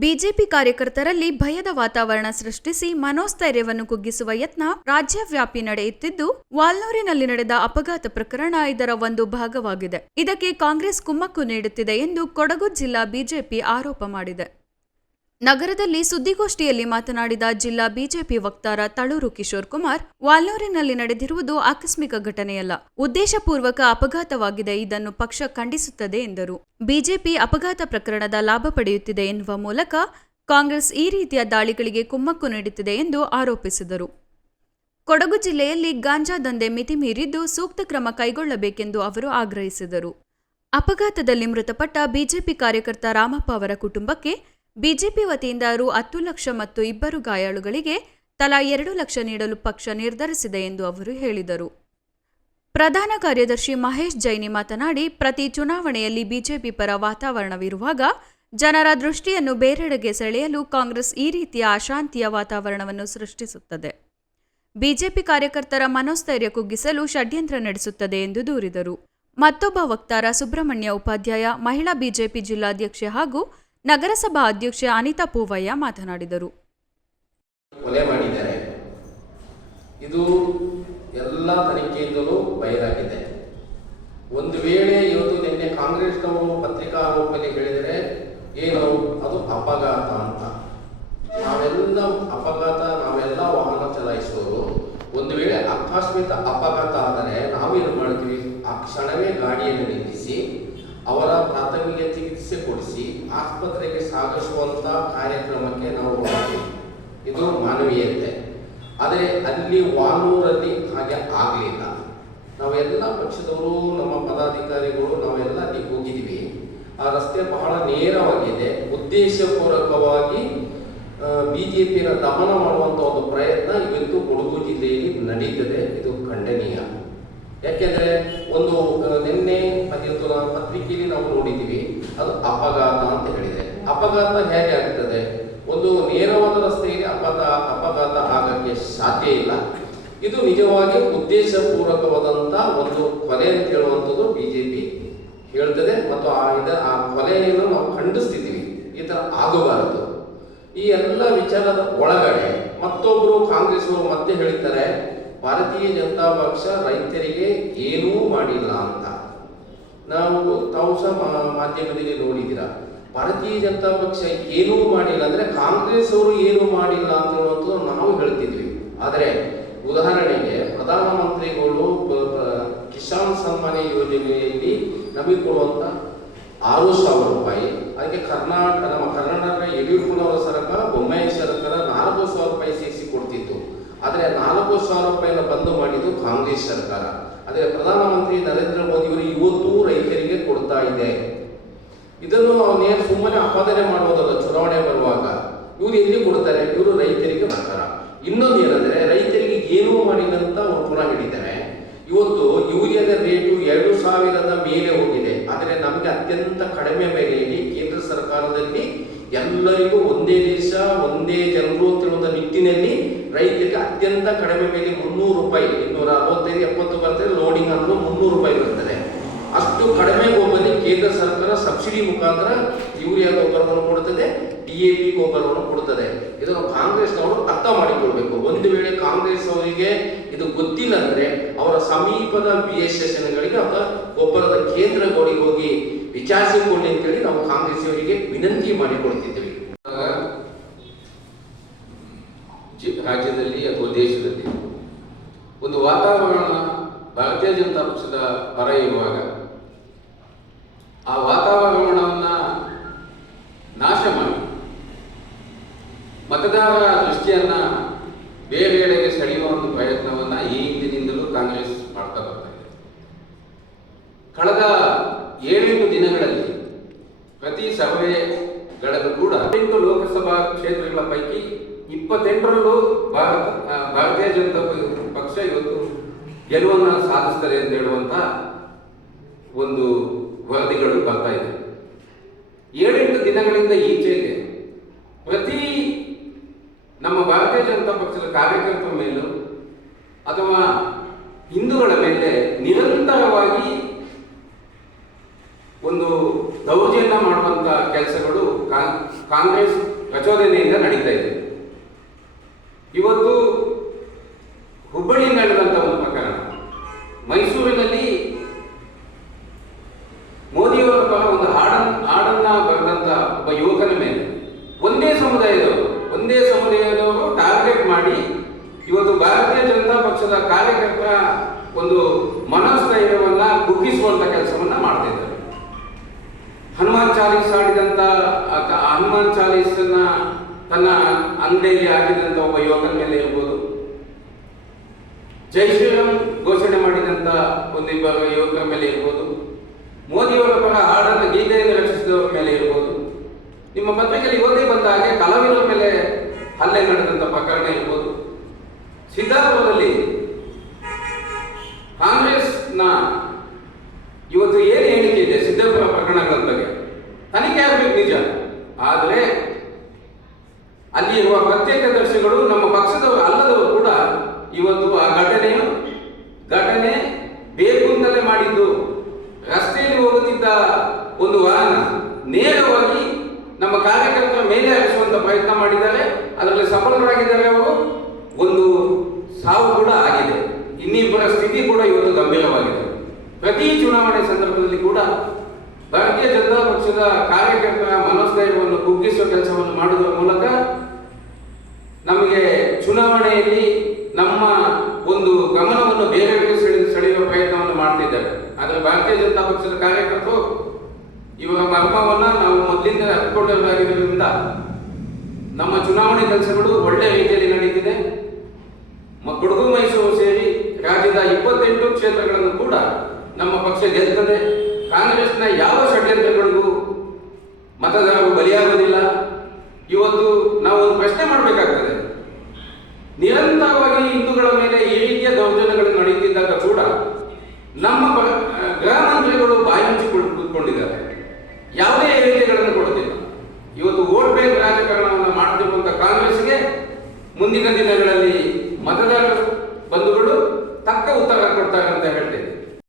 BJP ಕಾರ್ಯಕರ್ತರಲ್ಲಿ ಭಯದ ವಾತಾವರಣ ಸೃಷ್ಟಿಸಿ ಮನೋಸ್ಥೈರ್ಯವನ್ನು ಕುಗ್ಗಿಸುವ ಯತ್ನ ರಾಜ್ಯವ್ಯಾಪಿ ನಡೆಯುತ್ತಿದ್ದು, ವಾಲ್ನೂರಿನಲ್ಲಿ ನಡೆದ ಅಪಘಾತ ಪ್ರಕರಣ ಇದರ ಒಂದು ಭಾಗವಾಗಿದೆ. ಇದಕ್ಕೆ ಕಾಂಗ್ರೆಸ್ ಕುಮ್ಮಕ್ಕು ನೀಡುತ್ತಿದೆ ಎಂದು ಕೊಡಗು ಜಿಲ್ಲಾ ಬಿಜೆಪಿ ಆರೋಪ ಮಾಡಿದೆ. ನಗರದಲ್ಲಿ ಸುದ್ದಿಗೋಷ್ಠಿಯಲ್ಲಿ ಮಾತನಾಡಿದ ಜಿಲ್ಲಾ ಬಿಜೆಪಿ ವಕ್ತಾರ ತಳೂರು ಕಿಶೋರ್ ಕುಮಾರ್, ವಾಲ್ನೂರಿನಲ್ಲಿ ನಡೆದಿರುವುದು ಆಕಸ್ಮಿಕ ಘಟನೆಯಲ್ಲ. ಉದ್ದೇಶಪೂರ್ವಕ ಅಪಘಾತವಾಗಿದೆ, ಇದನ್ನು ಪಕ್ಷ ಖಂಡಿಸುತ್ತದೆ ಎಂದರು. ಬಿಜೆಪಿ ಅಪಘಾತ ಪ್ರಕರಣದ ಲಾಭ ಪಡೆಯುತ್ತಿದೆ ಎನ್ನುವ ಮೂಲಕ ಕಾಂಗ್ರೆಸ್ ಈ ರೀತಿಯ ದಾಳಿಗಳಿಗೆ ಕುಮ್ಮಕ್ಕು ನೀಡುತ್ತಿದೆ ಎಂದು ಆರೋಪಿಸಿದರು. ಕೊಡಗು ಜಿಲ್ಲೆಯಲ್ಲಿ ಗಾಂಜಾ ದಂಧೆ ಮಿತಿ ಮೀರಿದ್ದು ಸೂಕ್ತ ಕ್ರಮ ಕೈಗೊಳ್ಳಬೇಕೆಂದು ಅವರು ಆಗ್ರಹಿಸಿದರು. ಅಪಘಾತದಲ್ಲಿ ಮೃತಪಟ್ಟ ಬಿಜೆಪಿ ಕಾರ್ಯಕರ್ತ ರಾಮಪ್ಪ ಅವರ ಕುಟುಂಬಕ್ಕೆ ಬಿಜೆಪಿ ವತಿಯಿಂದ ರು ಹತ್ತು ಲಕ್ಷ ಮತ್ತು ಇಬ್ಬರು ಗಾಯಾಳುಗಳಿಗೆ ತಲಾ ಎರಡು ಲಕ್ಷ ನೀಡಲು ಪಕ್ಷ ನಿರ್ಧರಿಸಿದೆ ಎಂದು ಅವರು ಹೇಳಿದರು. ಪ್ರಧಾನ ಕಾರ್ಯದರ್ಶಿ ಮಹೇಶ್ ಜೈನಿ ಮಾತನಾಡಿ, ಪ್ರತಿ ಚುನಾವಣೆಯಲ್ಲಿ ಬಿಜೆಪಿ ಪರ ವಾತಾವರಣವಿರುವಾಗ ಜನರ ದೃಷ್ಟಿಯನ್ನು ಬೇರೆಡೆಗೆ ಸೆಳೆಯಲು ಕಾಂಗ್ರೆಸ್ ಈ ರೀತಿಯ ಅಶಾಂತಿಯ ವಾತಾವರಣವನ್ನು ಸೃಷ್ಟಿಸುತ್ತದೆ. ಬಿಜೆಪಿ ಕಾರ್ಯಕರ್ತರ ಮನೋಸ್ಥೈರ್ಯ ಕುಗ್ಗಿಸಲು ಷಡ್ಯಂತ್ರ ನಡೆಸುತ್ತದೆ ಎಂದು ದೂರಿದರು. ಮತ್ತೊಬ್ಬ ವಕ್ತಾರ ಸುಬ್ರಹ್ಮಣ್ಯ ಉಪಾಧ್ಯಾಯ, ಮಹಿಳಾ ಬಿಜೆಪಿ ಜಿಲ್ಲಾಧ್ಯಕ್ಷೆ ಹಾಗೂ ನಗರಸಭಾ ಅಧ್ಯಕ್ಷೆ ಅನಿತಾ ಪೂವಯ್ಯ ಮಾತನಾಡಿದರು. ಕೊಲೆ ಮಾಡಿದ್ದಾರೆ. ಇದು ಎಲ್ಲ ತನಿಖೆಯಿಂದಲೂ ಬಯಲಾಗಿದೆ. ಒಂದು ವೇಳೆ ಇವತ್ತು ನಿನ್ನೆ ಕಾಂಗ್ರೆಸ್ನವರು ಪತ್ರಿಕಾ ರೂಪದಲ್ಲಿ ಹೇಳಿದರೆ, ಏನು, ಅದು ಅಪಘಾತ ಅಂತ. ನಾವೆಲ್ಲ ಅಪಘಾತ, ನಾವೆಲ್ಲ ವಾಹನ ಚಲಾಯಿಸುವವರು ಒಂದು ವೇಳೆ ಆಕಸ್ಮಿಕ ಅಪಘಾತ ಆದರೆ ನಾವೇನು ಮಾಡ್ತೀವಿ? ಆ ಕ್ಷಣವೇ ಗಾಡಿಯನ್ನು ನಿಲ್ಲಿಸಿ ಅವರ ಪ್ರಾಥಮಿಕ ಚಿಕಿತ್ಸೆ ಕೊಡಿಸಿ ಆಸ್ಪತ್ರೆಗೆ ಸಾಗಿಸುವಂತ ಕಾರ್ಯಕ್ರಮಕ್ಕೆ ನಾವು ಇದು ಮಾನವೀಯತೆ. ಆದರೆ ಅಲ್ಲಿ ವಾನೂರಲ್ಲಿ ಹಾಗೆ ಆಗಲಿಲ್ಲ. ನಾವೆಲ್ಲ ಪಕ್ಷದವರು, ನಮ್ಮ ಪದಾಧಿಕಾರಿಗಳು, ನಾವೆಲ್ಲ ಅಲ್ಲಿ ಹೋಗಿದ್ದೀವಿ. ಆ ರಸ್ತೆ ಬಹಳ ನೇರವಾಗಿದೆ. ಉದ್ದೇಶಪೂರ್ವಕವಾಗಿ ಪಿನ ದಮನ ಮಾಡುವಂತ ಒಂದು ಪ್ರಯತ್ನ ಇವತ್ತು ಕೊಡಗು ಜಿಲ್ಲೆಯಲ್ಲಿ ನಡೀತದೆ. ಇದು ಖಂಡನೀಯ. ಯಾಕೆಂದ್ರೆ ಒಂದು ನಿನ್ನೆ ಇವತ್ತು ಪತ್ರಿಕೆಯಲ್ಲಿ ನಾವು ನೋಡಿದ್ದೀವಿ, ಅದು ಅಪಘಾತ ಅಂತ ಹೇಳಿದೆ. ಅಪಘಾತ ಹೇಗೆ ಆಗ್ತದೆ? ಒಂದು ನೇರವಾದ ರಸ್ತೆಯಲ್ಲಿ ಅಪಘಾತ ಅಪಘಾತ ಆಗಕ್ಕೆ ಸಾಧ್ಯ ಇಲ್ಲ. ಇದು ನಿಜವಾಗಿ ಉದ್ದೇಶಪೂರ್ವಕವಾದಂತ ಒಂದು ಕೊಲೆ ಅಂತ ಹೇಳುವಂಥದ್ದು ಬಿಜೆಪಿ ಹೇಳ್ತದೆ. ಮತ್ತು ಆ ಇದ, ಆ ಕೊಲೆಯನ್ನು ನಾವು ಖಂಡಿಸ್ತಿದ್ದೀವಿ. ಈ ಥರ ಆಗಬಾರದು. ಈ ಎಲ್ಲ ವಿಚಾರದ ಒಳಗಡೆ ಮತ್ತೊಬ್ಬರು ಕಾಂಗ್ರೆಸ್ ಅವರು ಮತ್ತೆ ಹೇಳ್ತಾರೆ ಭಾರತೀಯ ಜನತಾ ಪಕ್ಷ ರೈತರಿಗೆ ಏನೂ ಮಾಡಿಲ್ಲ ಅಂತ. ನಾವು ತಾವು ಸಹ ಮಾಧ್ಯಮದಲ್ಲಿ ನೋಡಿದ್ದೀರಾ? ಭಾರತೀಯ ಜನತಾ ಪಕ್ಷ ಏನೂ ಮಾಡಿಲ್ಲ ಅಂದ್ರೆ ಕಾಂಗ್ರೆಸ್ ಅವರು ಏನೂ ಮಾಡಿಲ್ಲ ಅಂತ ಹೇಳುವಂಥದ್ದು ನಾವು ಹೇಳ್ತಿದ್ವಿ. ಆದರೆ ಉದಾಹರಣೆಗೆ ಪ್ರಧಾನಮಂತ್ರಿಗಳು ಕಿಸಾನ್ ಸನ್ಮಾನ ಯೋಜನೆಯಲ್ಲಿ ನಮಗೆ ಕೊಡುವಂಥ ಆರು ಸಾವಿರ ರೂಪಾಯಿ, ಅದಕ್ಕೆ ಕರ್ನಾಟಕ, ನಮ್ಮ ಕರ್ನಾಟಕ ಯಡಿಯೂರಪ್ಪನವರ ಸರ್ಕಾರ, ಬೊಮ್ಮಾಯಿ ಸರ್ಕಾರ ನಾಲ್ಕು ಸಾವಿರ ರೂಪಾಯಿ ಸೇರಿಸಿ ಆದರೆ ನಾಲ್ಕು ಸಾವಿರ ರೂಪಾಯಿನ ಬಂದ್ ಮಾಡಿದ್ದು ಕಾಂಗ್ರೆಸ್ ಸರ್ಕಾರ. ಆದರೆ ಪ್ರಧಾನಮಂತ್ರಿ ನರೇಂದ್ರ ಮೋದಿಯವರು ಇವತ್ತು ರೈತರಿಗೆ ಕೊಡ್ತಾ ಇದೆ. ಇದನ್ನು ನೇರ ಸುಮ್ಮನೆ ಆಪಾದನೆ ಮಾಡುವುದಲ್ಲ, ಚುನಾವಣೆ ಬರುವಾಗ. ಇವರು ಎಲ್ಲಿ ಕೊಡ್ತಾರೆ? ಇವರು ರೈತರಿಗೆ ಬರ್ತಾರ ಇನ್ನೊಂದು ಏನಂದ್ರೆ, ರೈತರಿಗೆ ಏನೂ ಮಾಡಿದಂತ ಅವರು ಪುನಃ ಹೇಳಿದ್ದಾರೆ. ಇವತ್ತು ಯೂರಿಯಾದ ರೇಟು ಎರಡು ಸಾವಿರದ ಮೇಲೆ ಹೋಗಿದೆ. ಆದರೆ ನಮಗೆ ಅತ್ಯಂತ ಕಡಿಮೆ ಬೆಲೆಯಲ್ಲಿ ಕೇಂದ್ರ ಸರ್ಕಾರದಲ್ಲಿ ಎಲ್ಲರಿಗೂ ಒಂದೇ ದೇಶ, ಒಂದೇ ಜನರು ಅಂತ ನಿಟ್ಟಿನಲ್ಲಿ ರೈತರಿಗೆ ಅತ್ಯಂತ ಕಡಿಮೆ ಬೆಲೆ ಮುನ್ನೂರು ರೂಪಾಯಿ, ಇನ್ನೂರ ಅರವತ್ತೈದು, ಎಪ್ಪತ್ತು ಬರ್ತದೆ ಲೋಡಿಂಗ್ ಅಂದ್ರೆ ಮುನ್ನೂರು ರೂಪಾಯಿ ಬರ್ತದೆ. ಅಷ್ಟು ಕಡಿಮೆ ಗೊಬ್ಬರದಲ್ಲಿ ಕೇಂದ್ರ ಸರ್ಕಾರ ಸಬ್ಸಿಡಿ ಮುಖಾಂತರ ಯೂರಿಯಾ ಗೊಬ್ಬರವನ್ನು ಕೊಡುತ್ತದೆ ಡಿಎಪಿ ಗೊಬ್ಬರವನ್ನು ಕೊಡುತ್ತದೆ. ಇದನ್ನು ಕಾಂಗ್ರೆಸ್ನವರು ಅರ್ಥ ಮಾಡಿಕೊಳ್ಬೇಕು. ಒಂದು ವೇಳೆ ಕಾಂಗ್ರೆಸ್ ಅವರಿಗೆ ಇದು ಗೊತ್ತಿಲ್ಲ ಅಂದ್ರೆ ಅವರ ಸಮೀಪದ ಬಿ ಎಸ್ ಗಳಿಗೆ ಅಥವಾ ಗೊಬ್ಬರದ ಕೇಂದ್ರಗಳಿಗೆ ಹೋಗಿ ವಿಚಾರಿಸಿಕೊಳ್ಳಿ ಅಂತೇಳಿ ನಾವು ಕಾಂಗ್ರೆಸ್ ಅವರಿಗೆ ವಿನಂತಿ ಮಾಡಿಕೊಳ್ತಿದ್ದೇವೆ ಜಿ- ರಾಜ್ಯದಲ್ಲಿ ಅಥವಾ ದೇಶದಲ್ಲಿ ಒಂದು ವಾತಾವರಣ ಭಾರತೀಯ ಜನತಾ ಪಕ್ಷದ ಪರ ಇರುವಾಗ ಆ ವಾತಾವರಣವನ್ನ ನಾಶ ಮಾಡಿ, ಮತದಾರರ ದೃಷ್ಟಿಯನ್ನ ಬೇರೆಡೆಗೆ ಸೆಳೆಯುವ ಒಂದು ಪ್ರಯತ್ನವನ್ನ ಈ ಹಿಂದಿನಿಂದಲೂ ಕಾಂಗ್ರೆಸ್ ಮಾಡ್ತಾ ಬರ್ತಾ ಇದೆ. ಕಳೆದ ಏಳೆಂಟು ದಿನಗಳಲ್ಲಿ ಪ್ರತಿ ಸಭೆಗಳಲ್ಲೂ ಕೂಡ ಹದಿನೆಂಟು ಲೋಕಸಭಾ ಕ್ಷೇತ್ರಗಳ ಪೈಕಿ ಇಪ್ಪತ್ತೆಂಟರಲ್ಲೂ ಭಾರತ ಭಾರತೀಯ ಜನತಾ ಪಕ್ಷ ಇವತ್ತು ಗೆಲುವನ್ನು ಸಾಧಿಸ್ತಾರೆ ಅಂತ ಹೇಳುವಂತ ಒಂದು ವರದಿಗಳು ಬರ್ತಾ ಇದೆ. ಏಳೆಂಟು ದಿನಗಳಿಂದ ಈಚೆಗೆ ಪ್ರತಿ ನಮ್ಮ ಭಾರತೀಯ ಜನತಾ ಪಕ್ಷದ ಕಾರ್ಯಕರ್ತರ ಮೇಲೂ ಅಥವಾ ಹಿಂದೂಗಳ ಮೇಲೆ ನಿರಂತರವಾಗಿ ಒಂದು ದೌರ್ಜನ್ಯ ಮಾಡುವಂತ ಕೆಲಸಗಳು ಕಾಂಗ್ರೆಸ್ ಪ್ರಚೋದನೆಯಿಂದ ನಡೀತಾ ಇದೆ. ಮಾಡಿ ಇವತ್ತು ಭಾರತೀಯ ಜನತಾ ಪಕ್ಷದ ಕಾರ್ಯಕರ್ತರ ಒಂದು ಮನಸ್ಥೈರ್ಯವನ್ನ ಕುಗ್ಗಿಸುವಂತ ಕೆಲಸವನ್ನ ಮಾಡ್ತಾ ಇದ್ದಾರೆ. ಹನುಮಾನ್ ಚಾಲೀಸ್ ಆಡಿದಂತ ಹನುಮಾನ್ ಚಾಲೀಸನ್ನ ತನ್ನ ಅಂಗಡಿಯಲ್ಲಿ ಆಗಿದಂತ ಒಬ್ಬ ಯುವಕನ ಮೇಲೆ ಇರ್ಬೋದು ಜೈ ಶ್ರೀರಾಮ್ ಘೋಷಣೆ ಮಾಡಿದಂತ ಒಂದಿಬ್ಬರು ಯುವಕರ ಮೇಲೆ ಇರ್ಬೋದು ಮೋದಿಯವರ ಪರ ಹಾಡನ್ನು ಗೀತೆಯನ್ನು ರಚಿಸಿದವರ ಮೇಲೆ ಇರ್ಬೋದು ನಿಮ್ಮ ಪತ್ರಿಕೆಯಲ್ಲಿ ಯುವತಿ ಬಂದ ಹಾಗೆ ಕಲಾವಿದರ ಮೇಲೆ ಹಲ್ಲೆ ನಡೆದಂತ ಪ್ರಕರಣ ಇರ್ಬೋದು ಸಿದ್ದಾಪುರದಲ್ಲಿ ಕಾಂಗ್ರೆಸ್ನ ಇವತ್ತು ಏನು ಹೇಳಿಕೆ ಇದೆ ಸಿದ್ದಾಪುರ ಪ್ರಕರಣಗಳ ಬಗ್ಗೆ? ತನಿಖೆ ಆಗಬೇಕು ನಿಜ. ಆದರೆ ಅಲ್ಲಿ ಇರುವ ಪ್ರತ್ಯೇಕದರ್ಶಿಗಳು ನಮ್ಮ ಪಕ್ಷದವರು ಅಲ್ಲದವರು ಕೂಡ ಇವತ್ತು ಆ ಘಟನೆಯು ಘಟನೆ ಬೇಕು ಮಾಡಿದ್ದು. ರಸ್ತೆಯಲ್ಲಿ ಹೋಗುತ್ತಿದ್ದ ಒಂದು ವಾಹನ ನೇರವಾಗಿ ನಮ್ಮ ಕಾರ್ಯಕರ್ತರ ಮೇಲೆ ಹರಿಸುವಂತ ಪ್ರಯತ್ನ ಮಾಡಿದ್ದಾರೆ, ಅದರಲ್ಲಿ ಸಫಲರಾಗಿದ್ದಾರೆ ಅವರು. ಒಂದು ಸಾವು ಕೂಡ ಆಗಿದೆ. ಇನ್ನಿಬ್ಬರ ಸ್ಥಿತಿ ಕೂಡ ಇವತ್ತು ಗಂಭೀರವಾಗಿದೆ. ಪ್ರತಿ ಚುನಾವಣೆ ಸಂದರ್ಭದಲ್ಲಿ ಕೂಡ ಭಾರತೀಯ ಜನತಾ ಪಕ್ಷದ ಕಾರ್ಯಕರ್ತರ ಮನೋಸ್ಥೈರ್ಯವನ್ನು ಕುಗ್ಗಿಸುವ ಕೆಲಸವನ್ನು ಮಾಡುವುದರ ಮೂಲಕ ನಮಗೆ ಚುನಾವಣೆಯಲ್ಲಿ ನಮ್ಮ ಒಂದು ಗಮನವನ್ನು ಬೇರೆ ಸೆಳೆ ಸೆಳೆಯುವ ಪ್ರಯತ್ನವನ್ನು ಮಾಡ್ತಿದ್ದಾರೆ. ಆದರೆ ಭಾರತೀಯ ಜನತಾ ಪಕ್ಷದ ಕಾರ್ಯಕರ್ತರು ಇವರ ಮರ್ಮವನ್ನು ನಾವು ಮೊದಲಿಂದ ಅರ್ಥಕೊಂಡಿರೋದ್ರಿಂದ ನಮ್ಮ ಚುನಾವಣೆ ಕೆಲಸಗಳು ಒಳ್ಳೆ ರೀತಿಯಲ್ಲಿ ನಡೀತಿದೆ. ಕೊಡಗು, ಮೈಸೂರು ಸೇರಿ ರಾಜ್ಯದ ಇಪ್ಪತ್ತೆಂಟು ಕ್ಷೇತ್ರಗಳನ್ನು ಕೂಡ ನಮ್ಮ ಪಕ್ಷ ಗೆಲ್ತದೆ ಕಾಂಗ್ರೆಸ್ನ ಯಾವ ಷಡ್ಯಂತ್ರಗಳಿಗೂ ಮತದಾರರು ಬಲಿಯಾಗುವುದಿಲ್ಲ. ಇವತ್ತು ನಾವು ಒಂದು ಪ್ರಶ್ನೆ ಮಾಡಬೇಕಾಗ್ತದೆ. ನಿರಂತರವಾಗಿ ಹಿಂದೂಗಳ ಮೇಲೆ ಈ ರೀತಿಯ ದೌರ್ಜನ್ಯಗಳು ನಡೆಯುತ್ತಿದ್ದಾಗ ಕೂಡ ನಮ್ಮ